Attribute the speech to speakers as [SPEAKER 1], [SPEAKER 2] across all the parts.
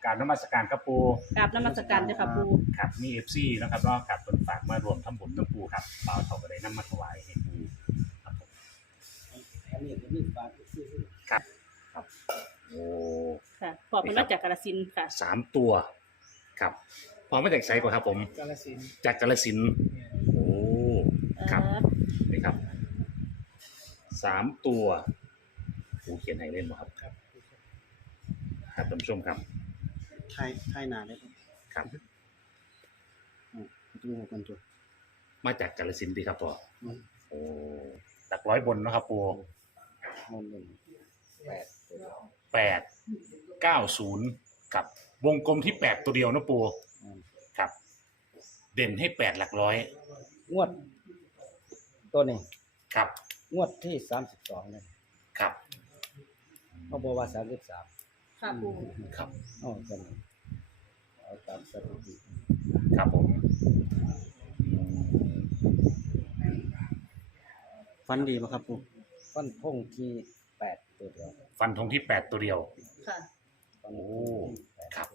[SPEAKER 1] การนมัสการครับปู
[SPEAKER 2] กราบนมัสการเจ้าค่ะปู
[SPEAKER 1] ครับมีFCนะครับเนาะครับคนฝากมารวมทำบุญน้ำปูครับเปล่าเท่าก็ได้นำมาถวายให้ปูครับผม
[SPEAKER 3] อันนี้ก็มีฝากซื้อ
[SPEAKER 1] ครับครับโอ้
[SPEAKER 2] ค่ะขอบคุณมาจากกาฬสินธุ์ค่ะ
[SPEAKER 1] 3ตัวครับพอมาจากไสก่อนครับผม
[SPEAKER 3] กาฬสินธุ์
[SPEAKER 1] จากกาฬสินธุ์โอ้ครับนี่ครับ3ตัวปูเขียนให้เล่นบ่ครับ
[SPEAKER 3] ครับ
[SPEAKER 1] ครับท่านผู้ชมครับ
[SPEAKER 3] ไทยนาได้
[SPEAKER 1] ครับ
[SPEAKER 3] ดูกันตัว
[SPEAKER 1] มาจากกาฬสินธุ์ดีครับพ่อโอ้หลักร้อยบนเนาะครับปู
[SPEAKER 3] มันเป็น
[SPEAKER 1] 890กับวงกลมที่8ตัวเดียวนะปูครับเด่นให้8หลักร้อย
[SPEAKER 3] งวดตัวนี้
[SPEAKER 1] ครับ
[SPEAKER 3] งวดที่32เนี่ย
[SPEAKER 1] ครับ
[SPEAKER 3] เขาบอกว่า33
[SPEAKER 2] ค่ะปู
[SPEAKER 1] ครับ
[SPEAKER 3] กันเอาตามสถิติ
[SPEAKER 1] ครับผม
[SPEAKER 3] ฟันดีป่ะครับปู่ฟันพงที่8ตัวเดียว
[SPEAKER 1] ฟันธงที่8ตัวเดียว
[SPEAKER 2] ค่ะ
[SPEAKER 1] โอ้ครับ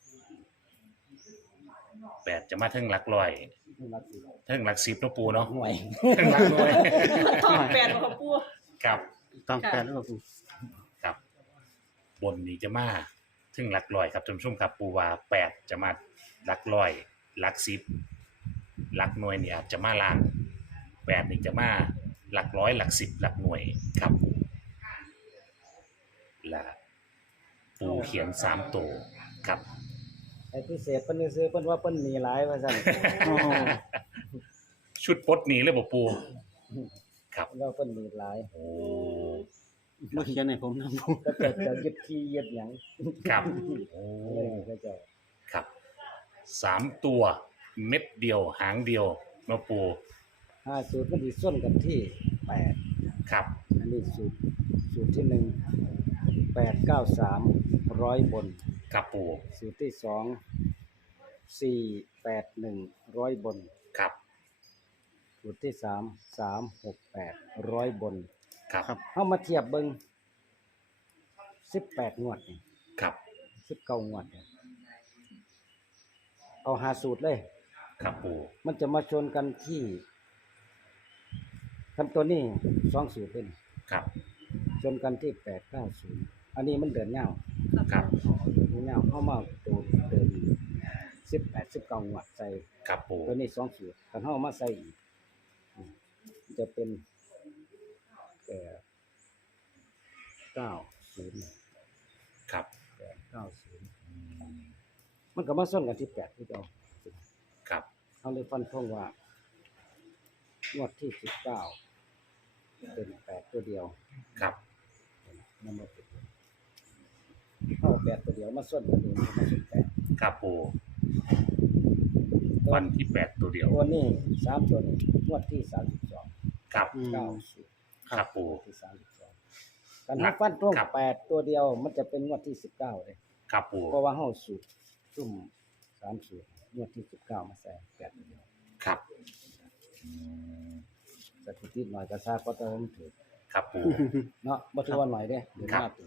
[SPEAKER 1] 8จะมาถึงหลักร้อยถึงหลัก10นะปูเนาะ
[SPEAKER 3] หน่วย
[SPEAKER 1] ถึงหลักหน่วย
[SPEAKER 2] ต้อง8บ่ค่ะปู
[SPEAKER 1] ครับ
[SPEAKER 3] ต้อง8แล้วปู่
[SPEAKER 1] ครับบนนี้จะมาถึงหลักร้อยครับท่านผู้ชมครับปูว่า8จะมาหลักร้อยหลัก10หลักหน่วยนี่อาจจะมาล่าง8นี่จะมาหลักร้อยหลัก10หลักหน่วยครับและปูเขียน3ตัวครับ
[SPEAKER 3] ไอ้พิเศษเพิ่นซื้อเพิ่นว่าเพิ่นมีหลายว่าซั่น
[SPEAKER 1] ชุดปลดหนีเลยบ่ปูครับ
[SPEAKER 3] ว่าเพิ่นมีหลาย
[SPEAKER 1] โอ้
[SPEAKER 3] บ่เขียนให้ผมนำก็จะยึดที่ยึดหยัง
[SPEAKER 1] ครับโอ้
[SPEAKER 3] ก็จะ
[SPEAKER 1] ครับ3ตัวเม็ดเดียวหางเดียวเนาะปู
[SPEAKER 3] สูตรมันสิส้นกันที่8
[SPEAKER 1] ครับ
[SPEAKER 3] อันนี้สูตรที่1 893 100บน
[SPEAKER 1] ครับปู
[SPEAKER 3] สูตรที่2 481 100บน
[SPEAKER 1] ครับ
[SPEAKER 3] สูตรที่3 368 100บน
[SPEAKER 1] ครับ
[SPEAKER 3] เฮามาเทียบเบิ่ง18งวดนี่
[SPEAKER 1] ครับ
[SPEAKER 3] 19งวดนี่เอา5สูตรเลย
[SPEAKER 1] ครับปู
[SPEAKER 3] มันจะมาชนกันที่คันตัวนี้2สูตรเป็น
[SPEAKER 1] ครับ
[SPEAKER 3] ชนกันที่890อันนี้มันเดินยาว
[SPEAKER 1] ครับ
[SPEAKER 3] เดินยาวเฮามาตัวเดิน18 19งวดใส่
[SPEAKER 1] ครับปู
[SPEAKER 3] ตัวนี้2สูตรคันเฮามาใส่อีกจะเป็น90
[SPEAKER 1] ครับ
[SPEAKER 3] 890มันก็มาส้นกันที่8ที่เอา
[SPEAKER 1] ครับ
[SPEAKER 3] เอาเลยฟันธงว่างวดที่19เป็น8ตัวเดียว
[SPEAKER 1] ครับ
[SPEAKER 3] นำมาเป็นเอา8ตัวเดียวมาส้นกันเลยมาส้น8
[SPEAKER 1] ครับปูวันที่8ตัวเดียว
[SPEAKER 3] ตัวนี้3ตัวนี้งวดที่32
[SPEAKER 1] ครับ
[SPEAKER 3] 90
[SPEAKER 1] ครับปู
[SPEAKER 3] ที่32กันฟันธง8ตัวเดียวมันจะเป็นงวดที่19เลย
[SPEAKER 1] ครับปู
[SPEAKER 3] เพราะว่าเฮาสูตรซุ่ม3สูตรงวดที่19มาใส่8ตัวเดียว
[SPEAKER 1] ครับ
[SPEAKER 3] สถิติหน่อยก็ทราบก็ต้องถูก
[SPEAKER 1] ครับปู
[SPEAKER 3] เนาะบ่ถือว่าหน่อยเด้เดี๋ยวมาตัว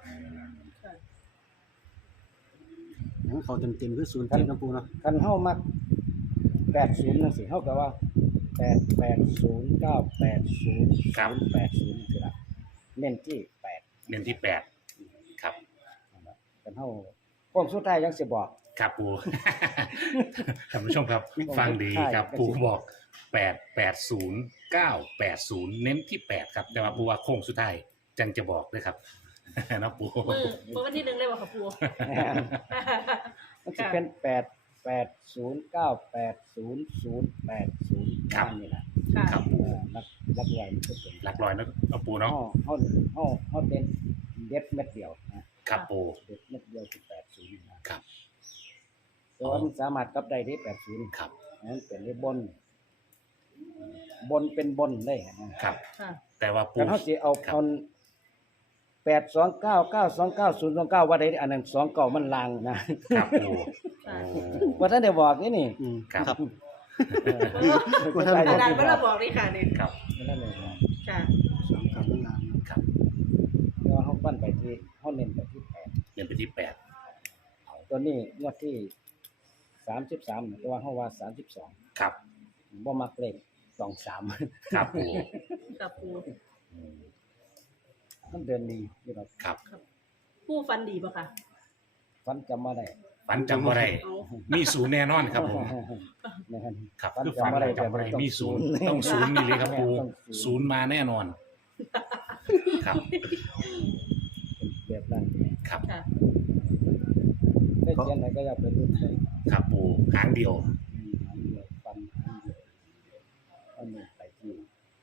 [SPEAKER 4] ยังเขาเต็มๆคือ0ที่น้ำปูเนาะ
[SPEAKER 3] คันเฮามัก80จังซี่เฮาก็ว่า880 980
[SPEAKER 1] ครับ
[SPEAKER 3] 080คือล่ะเน้นที่8
[SPEAKER 1] เน้นที่8ครับ
[SPEAKER 3] คันเฮาพวกสุดท้ายยังสิบอก
[SPEAKER 1] ครับปูท่านผู้ชมครับฟังดีครับปูบอก880 980เน้นที่8ครับแต่ว่าปูว่าโค้งสุดท้ายจังจะบอกด้วยครับนะปู
[SPEAKER 2] วันที่1เลยบ่ค่ะปู
[SPEAKER 3] มันสิเป็น880 980 080
[SPEAKER 1] ครับ
[SPEAKER 3] นี่ล่ะ
[SPEAKER 1] ครับปู
[SPEAKER 3] ลักร้อยมันก็เป็น
[SPEAKER 1] หลักร้อยนะปูเนาะ
[SPEAKER 3] เฮาเด่นเด็ดเม็ดเดียวนะครับ
[SPEAKER 1] ปู
[SPEAKER 3] เด็ดเม็ดเดียวที่80นะครับตัวมันสามารถกลับได้ที่80
[SPEAKER 1] ครับ
[SPEAKER 3] นั่นเป็นเลขบนเป็นบนได้
[SPEAKER 1] ครับแต่ว่าปู
[SPEAKER 3] เฮาสิเอา829 929 029ว่าได้อันนั้น29มันลางนะครับ
[SPEAKER 1] ปู
[SPEAKER 3] ว่าท่านได้บอกนี่
[SPEAKER 1] ครับ
[SPEAKER 2] กระดาษบ่ได้บอกนี่ค่ะนี่
[SPEAKER 1] ครับ
[SPEAKER 3] นั่นเลย
[SPEAKER 2] ค่ะ
[SPEAKER 4] 2กับลาง
[SPEAKER 1] ครับ
[SPEAKER 3] แล้วเฮาปั้นไปที่เฮาเน้นไปที่8
[SPEAKER 1] เน้นไปที่8
[SPEAKER 3] ตัวนี้งวดที่33แต่ว่าเฮาว่า32
[SPEAKER 1] ครับ
[SPEAKER 3] บ่มักเลข23
[SPEAKER 1] ครับปู
[SPEAKER 2] ค่ะปู
[SPEAKER 1] อืม
[SPEAKER 3] มันเดินดีอยู่ครับ
[SPEAKER 1] ครับ
[SPEAKER 2] ปูฟันดีป่ะค่ะ
[SPEAKER 3] ฟันจำมาได้
[SPEAKER 1] ฝันจำบ่ได้
[SPEAKER 2] เอา
[SPEAKER 1] มีศูนย์แน่นอนครับผม
[SPEAKER 3] แม่น
[SPEAKER 1] ครับ
[SPEAKER 3] ฝัน
[SPEAKER 1] คือฝัน
[SPEAKER 3] จำบ่ได้
[SPEAKER 1] จำบ่ได้
[SPEAKER 3] แต่มันต้อง
[SPEAKER 1] มีศูนย์ต้องศูนย์นี่เลยครับปู
[SPEAKER 3] ต้องศู
[SPEAKER 1] ศู
[SPEAKER 3] นย์
[SPEAKER 1] นย์มาแน่นอน ครับ
[SPEAKER 3] แบบนั้น
[SPEAKER 1] ครับ
[SPEAKER 2] ค่ะ
[SPEAKER 3] ได้เขียนไหนก็อย่าไปรุ่นเลย
[SPEAKER 1] ครับปูหางเดียว
[SPEAKER 3] อันเดียวฟันอันเดียวอันนี้ไปที่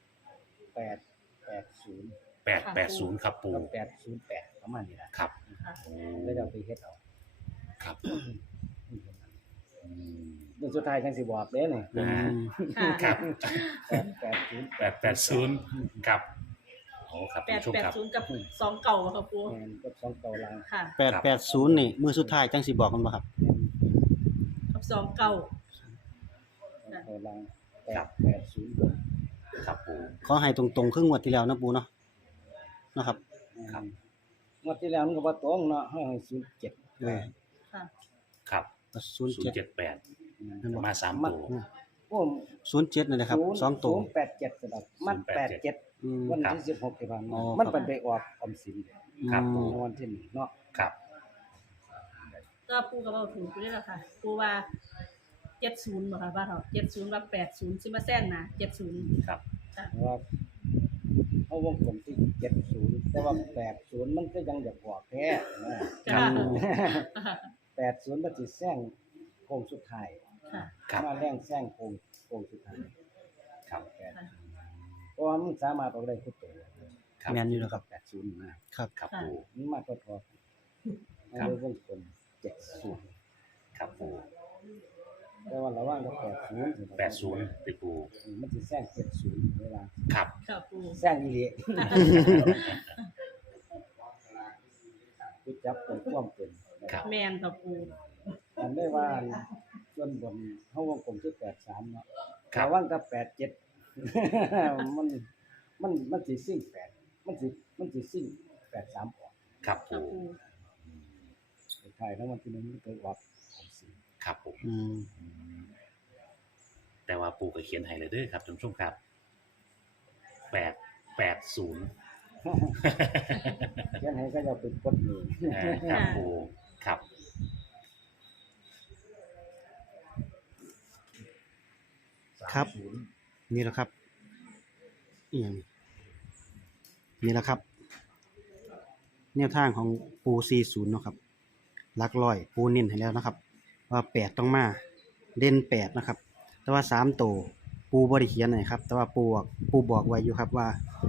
[SPEAKER 3] 880
[SPEAKER 1] 880ครับปู
[SPEAKER 3] กับ808ประมาณนี้แหละ
[SPEAKER 1] ครับ
[SPEAKER 2] ค่ะ
[SPEAKER 1] โอ้
[SPEAKER 3] แล้วจะเอาไปเฮ็ดเอา
[SPEAKER 1] ครับอืม
[SPEAKER 3] เรื่องสุดท้ายจังสิบอกเด้นี่
[SPEAKER 1] อ่า
[SPEAKER 2] ค่ะ
[SPEAKER 1] ครับ
[SPEAKER 3] 880
[SPEAKER 1] 880ครับโอ้ครับ
[SPEAKER 2] แป
[SPEAKER 1] ท่าน
[SPEAKER 2] ด
[SPEAKER 1] ผู้ชมครับ
[SPEAKER 2] แปดศูนย์กับสองเก่าค่ะปู
[SPEAKER 3] แม่นกับ2เก่าลาง
[SPEAKER 2] ค่ะ
[SPEAKER 4] 880นี่มื้อสุดท้ายจังสิบอกกันบ่ครับ
[SPEAKER 2] กับสองเก่า
[SPEAKER 3] 2เก่าลาง
[SPEAKER 1] ครับ
[SPEAKER 3] 880
[SPEAKER 1] ครับปู
[SPEAKER 4] ขอให้ตรงๆครึ่งงวดที่แล้วนะปูเนาะนะครับ
[SPEAKER 1] ครับ
[SPEAKER 3] งวดที่แล้วมันก็บ่ตรงเนาะให้07
[SPEAKER 4] เออ
[SPEAKER 2] ค่ะ
[SPEAKER 1] ครับ
[SPEAKER 4] 07
[SPEAKER 1] 078มา3ตัว
[SPEAKER 3] โอ้
[SPEAKER 4] 07นั่นแหละครับ2ตัว
[SPEAKER 3] 087สำหรับมัน
[SPEAKER 1] 087
[SPEAKER 3] 87
[SPEAKER 4] อืม
[SPEAKER 3] วัน
[SPEAKER 1] ครับ
[SPEAKER 3] ที่16ที่ผ่าน
[SPEAKER 4] อ๋
[SPEAKER 3] มา
[SPEAKER 4] อ
[SPEAKER 3] มัน
[SPEAKER 4] ครับ
[SPEAKER 3] เป็นไปออกออมสิน
[SPEAKER 1] ครับ
[SPEAKER 4] อืม
[SPEAKER 3] ในวันที่หนึ่งเนาะ
[SPEAKER 1] ครับ
[SPEAKER 2] ก็ปูกับเราถูกอยู่ด้วยล่ะค่ะปูว่า70บ่ค่ะบ้านเรา70กับ80สิมาแซงนะ70
[SPEAKER 1] ครับ
[SPEAKER 2] ค่ะ
[SPEAKER 3] เพราะว่าเขาวงกลมที่70แต่ว่า80มันก็ยังอยากออกแท้นะ
[SPEAKER 2] ค่ะ
[SPEAKER 3] 80มันสิแซงโค้งสุดท้าย
[SPEAKER 2] ค่ะ
[SPEAKER 1] ครับ
[SPEAKER 3] มาแรงแซงโค้งสุดท้าย
[SPEAKER 1] ครับ
[SPEAKER 3] เพราะว่ามันสามารถออกได้ทุกตัว
[SPEAKER 1] ครับ
[SPEAKER 4] แม่นอยู่แล้วครับ
[SPEAKER 3] 80นะครับ
[SPEAKER 1] ครับปู
[SPEAKER 3] มันมาก็พอ
[SPEAKER 1] ครับ
[SPEAKER 3] เอาวงกลม70
[SPEAKER 1] ครับปู
[SPEAKER 3] แต่ว่าระหว่างกับ80
[SPEAKER 1] 80ติปู
[SPEAKER 3] มันสิแซง70เวลา
[SPEAKER 1] ครับ
[SPEAKER 2] ค่ะปู
[SPEAKER 3] แซงอีหลีคือจับเป็นความเป็น
[SPEAKER 1] ครับ
[SPEAKER 2] แมนค่ะปู
[SPEAKER 3] อันได้ว่าส่วนบนเฮาวงกลมที่83เนาะ
[SPEAKER 1] ครับ
[SPEAKER 3] ระหว่างกับ87 มันสิซิ่ง8มันสิซิ่ง83ออก
[SPEAKER 1] ครับ
[SPEAKER 2] ค่ะ
[SPEAKER 1] ปู
[SPEAKER 2] ปู
[SPEAKER 3] ท้ายแล้วมันที่นึงมันไปออกของสิ
[SPEAKER 1] ครับผม
[SPEAKER 4] อืม
[SPEAKER 1] แต่ว่าปูก็เขียนให้เลยเด้อครับท่านผู้ชมครับ880
[SPEAKER 3] เขียนให้ก็จะเป็นกดนี่
[SPEAKER 1] ครับปูครับ
[SPEAKER 4] ครับ นี่แหละครับอีหยังนี่แหละครับ แนวทางของปู40เนาะครับหลักร้อยปูเน้นให้แล้วนะครับ ว่า8ต้องมาเด่น8นะครับ แต่ว่า3ตัวปูบ่ได้เขียนให้ครับ แต่ว่าปูบอกไว้อยู่ครับว่า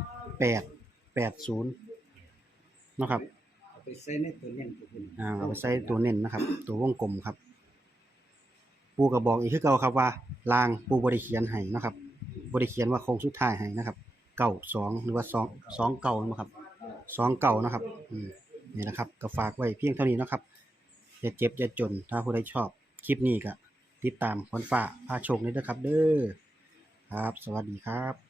[SPEAKER 4] 880เนาะครับ
[SPEAKER 3] เอาไปใส่ในตัวเน้นตัวอื่น
[SPEAKER 4] เอาไปใส่ตัวเน้นนะครับ ตัววงกลมครับ ปูก็บอกอีกคือเก่าครับว่าลางปูบ่ได้เขียนให้นะครับบ่ได้เขียนว่าโค้งสุดท้ายให้นะครับ92หรือว่า2 เก่านะครับ2 เก่านะครับนี่นะครับก็ฝากไว้เพียงเท่านี้นะครับอย่าเจ็บอย่าจนถ้าผู้ใดชอบคลิปนี้ก็ติดตามขวัญฟ้าพาโชคนี้ด้วยครับเด้อครับ สวัสดีครับ